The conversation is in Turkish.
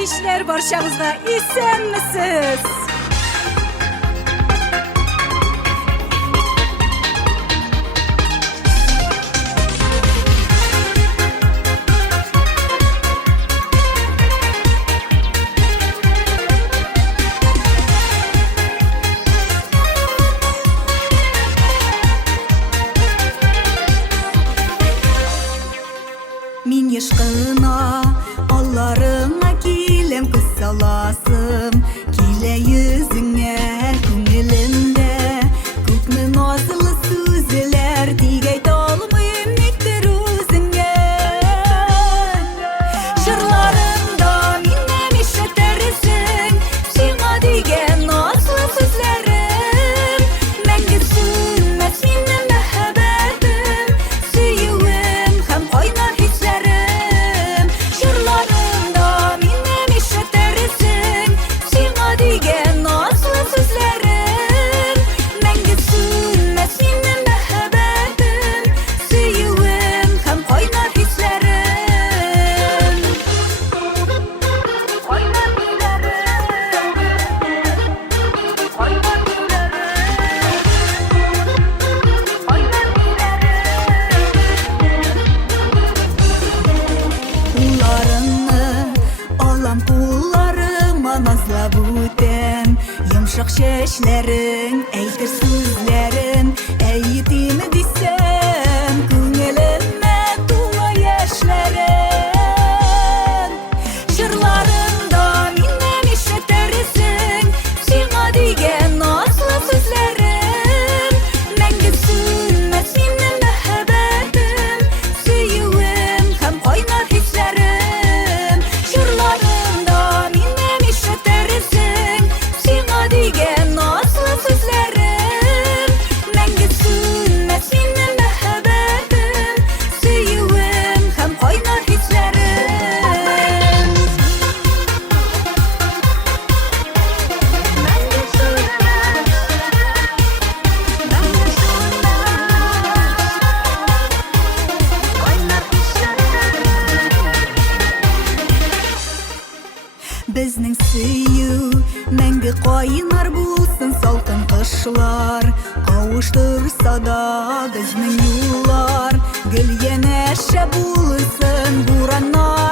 kişiler barşağızda isenmisiz? Min yaşqına allarına kilem kısalasım Kile yüzüne künelinde Kutlu nazlı sözler Tigay dolmayım niktir özüne Şırlarında minnem işletersin Sima digen nazlı sözlerim Menge sünmez minnem mehabetim Süyüvüm hem oynar hislerim Şırlarında minnem işletersin Sima digen nazlı sözlerim Menge sünmez minnem mehabetim Süyüvüm hem oynar hislerim Oynar hislerim Oynar hislerim Kullarını alan kullarıma nazla bütem Yumşak şeşlerin, eytir sözlerin Eğitimi desem, künelime dua yaşların Şırlarında minnem işletersin Sima digen nazlı sözlerim Menge sünmez minnem mehabetim Süyüvüm hem oynar hislerim Şırlarında minnem işletersin Sima digen nazlı sözlerim Menge sünmez minnem mehabetim Süyüvüm hem oynar hislerim Menge sünmez Menge sünmez Oynar hislerim Bizning süyü Menge qaynar bulsun salqın qışlar Qavuştursa da bizning yollar Gül yeneşe bulsun buranlar